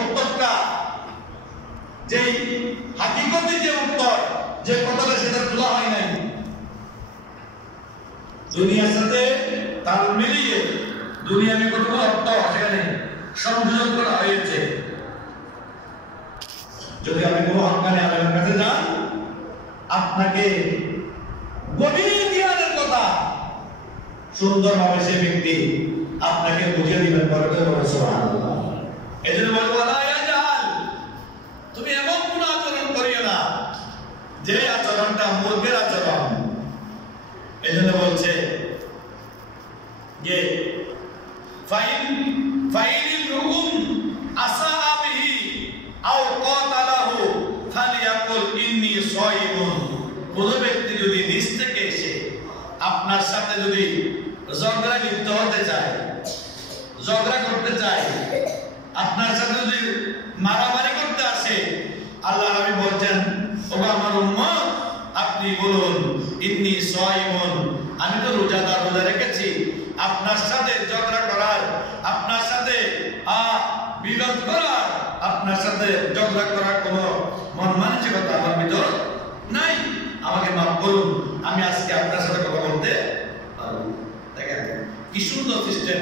উত্তরটা যেই হাকিকতের যে উত্তর যে কথাটা সেটা তোলা হয় নাই দুনিয়ার সাথে তাল মিলিয়ে দুনিয়ার কতগুলো অর্থ সেখানে সংযোজন করা হয়েছে। যদি আপনি কোনো হকানে আলেমের কাছে যান আপনাকে গভীর জ্ঞানের কথা সুন্দরভাবে সে ব্যক্তি আপনাকে বুঝিয়ে দিবেন। সুবহানাল্লাহ। এজন্য বলবো না ইয়াজাল তুমি এমন কোন আচরণ করিও না যে আচরণটা মূর্খের আচরণ। এজন্য বলছে যে ফাইনিল রুকুম আসআবিহি আও কাতালাহু ফালিয়াকুল ইন্নী সাইমুন। কোন ব্যক্তি যদি নিজ থেকে এসে আপনার সাথে যদি ঝগড়া লিপ্ত হতে চায়, ঝগড়া করতে চায়, আপনার সাথে যদি মারামারি করতে আসে, আল্লাহ নবী বলছেন ওগো আমার উম্মত আপনি বলুন ইন্নী সাইমুন, আমি তো রোজাদার, রোজা রেখেছি। আপনার সাথে ঝগড়া করার, আপনার সাথে বিরোধ করার, আপনার সাথে ঝগড়া করার কোনো মন মানসিকতা আমার ভিতর নাই, আমাকে মাফ করুন, আমি আজকে আপনার সাথে কথা বলতে পারবো। দেখেন কি সুন্দর সিস্টেম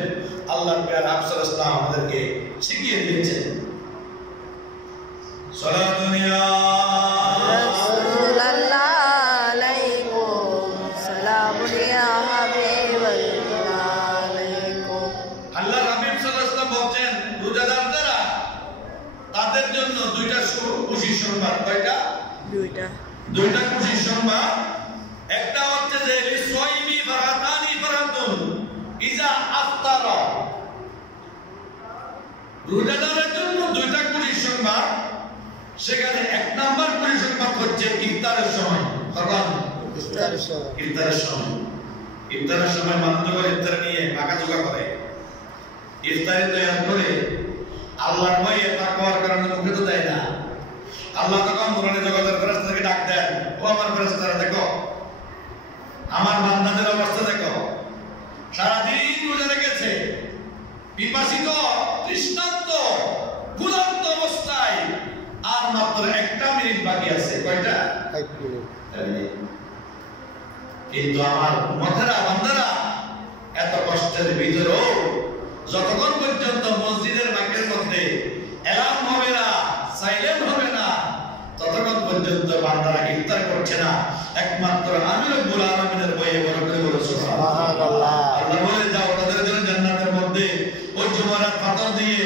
আল্লাহর প্রিয় রাসূল সাল্লাল্লাহু আলাইহি ওয়াসাল্লাম আমাদেরকে শিখিয়ে দিয়েছেন। সালাতুন ইয়া রাসূলুল্লাহ আলাইকুম সালামুন ইয়া হাবিবাল্লাহ আলাইকুম। আল্লাহর হাবিব সাল্লাল্লাহু আলাইহি ওয়াসাল্লাম বলেন রোজাদার যারা তাদের জন্য দুইটা খুশির সংবাদ। কয়টা? দুইটা খুশির সংবাদ। একটা হচ্ছে যে লিসাইমি ফারাতানি ফারাতুন ইজা আফতারা, রোজাদারের জন্য দুইটা খুশির সংবাদ। সেখানে এক নাম্বার খুশির সংবাদ হচ্ছে ইফতারের সময়। কখন? ইফতারের সময়। ইফতারের সময়, ইফতারের সময় মানুষ যখন ইফতার নিয়ে মাখাজোগা করে, ইফতারি তৈরি করে আল্লাহর ভয়ে তাকওয়ার কারণে মুখে তো দেয় না। আল্লাহ তখন কোরআনে জগতের ফেরেশতাদেরকে ডাক দেন, ও আমার ফেরেশতারা দেখো আমার বান্দাদের অবস্থা দেখো, সারাদিন রোজা রেখেছে, পিপাসিত তৃষ্ণার্ত ক্ষুধার্ত অবস্থায়, আর মাত্র একটা মিনিট বাকি আছে। কয়টা? 1 মিনিট। কিন্তু আমার উম্মতেরা বান্দারা এত কষ্টের ভিতরেও যতক্ষণ পর্যন্ত মসজিদের বাকের মধ্যে এলার্ম হবে না, সাইলেন্ট হবে না, ততক্ষণ পর্যন্ত বান্দারা ইফতার করছে না। একমাত্র আমি রব্বুল আলামিনের বয়ে বড় করে বলে সুবহানাল্লাহ। আল্লাহ বলে যাও তাদের জন্য জান্নাতের মধ্যে ওই জুমারাত পাথর দিয়ে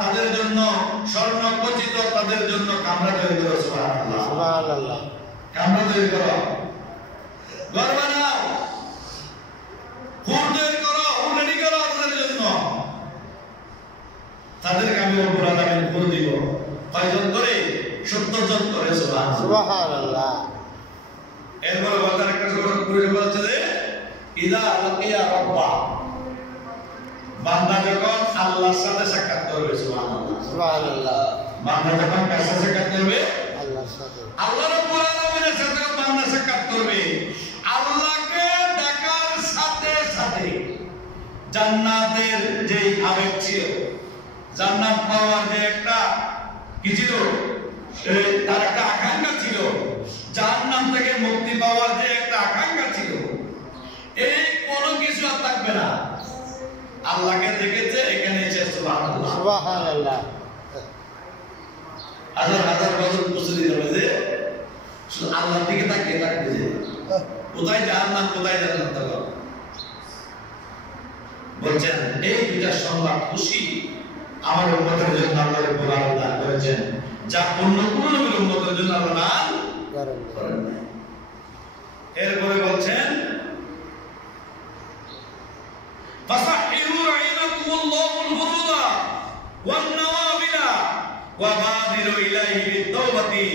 তাদের জন্য স্বর্ণ খচিত তাদের জন্য কামরা তৈরি করো। সুবহানাল্লাহ সুবহানাল্লাহ। কামরা তৈরি করো, ঘর বানাও, ফুল তৈরি করো, রেডি করো তাদের জন্য। তাদেরকে আমি রব্বুল আলামিন ফুল দিব। কয়জন করে? 70 জন করে। সুবহানাল্লাহ। এরপরে বান্দার একটা করে বলছে যে ইদা লাকিয়া রাব্বা, বান্দা যখন আল্লাহর সাথে সাক্ষাৎ করবে। সুবহানাল্লাহ সুবহানাল্লাহ। বান্দা যখন কার সাথে সাক্ষাৎ করবে? আল্লাহর সাথে। আল্লাহ রাব্বুল আলামিনের সাথে বান্দা সাক্ষাৎ করবে। আল্লাহকে দেখার সাথে সাথে জান্নাতের যে আবেগ ছিল, জান্নাত পাওয়ার যে একটা কি ছিল, তার একটা আকাঙ্ক্ষা ছিল, জাহান্নাম থেকে মুক্তি পাওয়ার যে একটা আকাঙ্ক্ষা ছিল, এই কোনো কিছু আর থাকবে না। আল্লাহকে দেখেছে, এখানে এসে সুবহানাল্লাহ সুবহানাল্লাহ। হাজার হাজার বছর মুসলিম হবে যে শুধু আল্লাহর দিকে তাকিয়ে থাকবে যে কোথায় জাহান্নাম কোথায় জান্নাত থাকবে। বলছেন এই দুইটা সংবাদ খুশি আমার উম্মতের জন্য আল্লাহ রাব্বুল আলামিন দান করেছেন, যা অন্য কোন নবীর উম্মতের জন্য আল্লাহ দান করেন না। এরপরে বলছেন ফাসাহিরু রাহিমাকুমুল্লাহুল ফুরুদা ওয়ান নওয়াবিলা ওয়া বাদিরু ইলাইহি বিত-তাওবাতি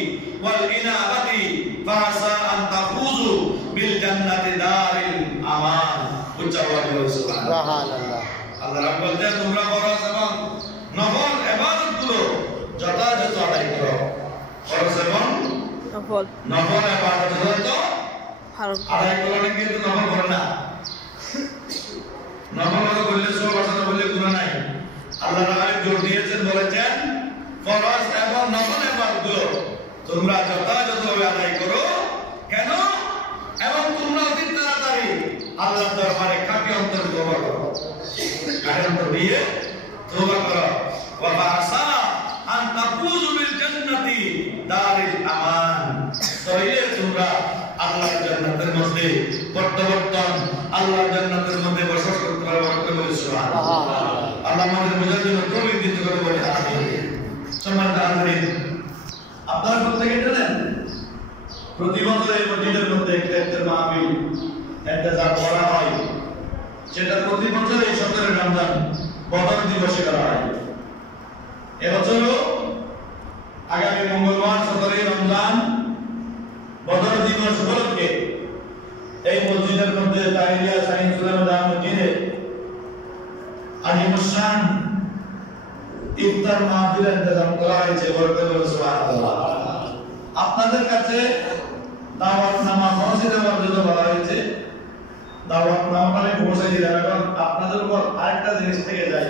ওয়াল ইনাবাতি ফাসা আন তাফুজু বিল জান্নাতি দারিল আমান। উচ্চারণ সুবহানাল্লাহ। আল্লাহ রাব্বুল বলতেন তোমরা ফরজ এবং নফল ইবাদতগুলো যথাযথ আদায় করো। ফরজ এবং নফল ইবাদত যথাযথ আদায় করো, কিন্তু নফল করো না। নফল করলে সব বললে গুনাহ নাই, আল্লাহ রাব্বুল জোর দিয়েছেন, বলেছেন ফরজ এবং নফল ইবাদতগুলো তোমরা যথাযথভাবে আদায় করো। কেন? এবং তোমরা অতি তাড়াতাড়ি আল্লাহর দরবারে খাঁটি অন্তর তওবা করো, খাঁটি অন্তর দিয়ে তওবা করো। ওয়া বাসা আন তাফুজু বিল জান্নাতি দারিল আমান, তাইলে তোমরা আল্লাহর জান্নাতের মধ্যে প্রত্যাবর্তন, আল্লাহর জান্নাতের মধ্যে বসবাস করতে পারবে। সুবহানাল্লাহ। আল্লাহ আমাদের বোঝার জন্য তৌফিক দিতে করে বলে আমিন। সম্মানিত হাজিরিন, আপনারা প্রত্যেকে জানেন প্রতি বছর এই মসজিদের মধ্যে একটা মাহফিল ইন্তেজাম করা হয়, সেটা প্রতি বছর এই 17 রমজান বদর দিবসে করা হয়। এবছরও আগামী মঙ্গলবার 17 রমজান বদর দিবস উপলক্ষে এই মসজিদের মধ্যে তাহিরিয়া সাইন্সুল মসজিদে আজিমুসান ইফতার মাহফিল ইন্তজাম করা হয়েছে। সুবহানাল্লাহ। আপনাদের কাছে দাওয়াতনামা পৌঁছে দেওয়ার জন্য বলা হয়েছে। দাওয়াতনামাটা আমি পৌঁছে দিলাম, এবং আপনাদের উপর আরেকটা জিনিস থেকে যায়।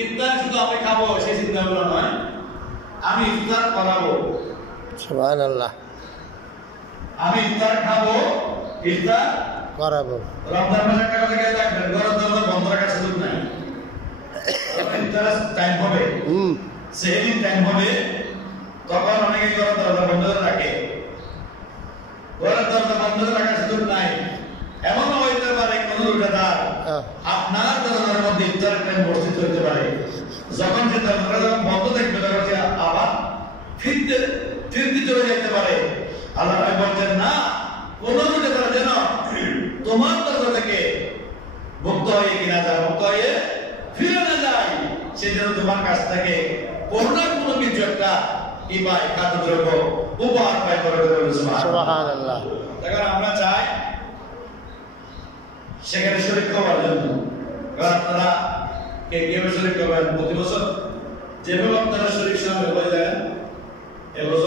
ইফতার শুধু আমি খাবো সেই চিন্তা ভাবনা নয়, আমি ইফতার করাবো। সুবহানাল্লাহ। আমি ইফতার খাবো, ইফতার করাবো। রমজান মাসে একটা কথা খেয়াল রাখবেন, ঘরের দরজা বন্ধ রাখার সুযোগ নাই। ইফতার টাইম হবে, সেহরির টাইম হবে, তখন অনেকে ঘরের দরজা বন্ধ করে রাখে। ঘরের দরজা বন্ধ করে রাখার সুযোগ নাই। এমনও হইতে পারে কোন রোজাদার আপনার দরজার মধ্যে ইফতারের টাইম বর্ধিত হইতে পারে। যখন সে দরজা যখন বন্ধ থাকবে তখন সে আবার ফিরতে চলে যেতে পারে। আল্লাহ বলছেন না, কোন রোজাদার যেন তোমার দরজা থেকে মুক্ত হয়ে কিনা যায়, মুক্ত হয়ে ফিরে না যায়, সে যেন তোমার কাছ থেকে কোনো না কোনো কিছু একটা কি পায়, খাদ্যদ্রব্য উপহার পায় করে দেবে। সুবহানাল্লাহ। দেখেন আমরা চাই সেখানে শরীক হওয়ার জন্য। আপনারা কে কিভাবে শরীক হবেন? প্রতি বছর যেভাবে আপনারা শরীক সামিল হয়ে যান, এবছর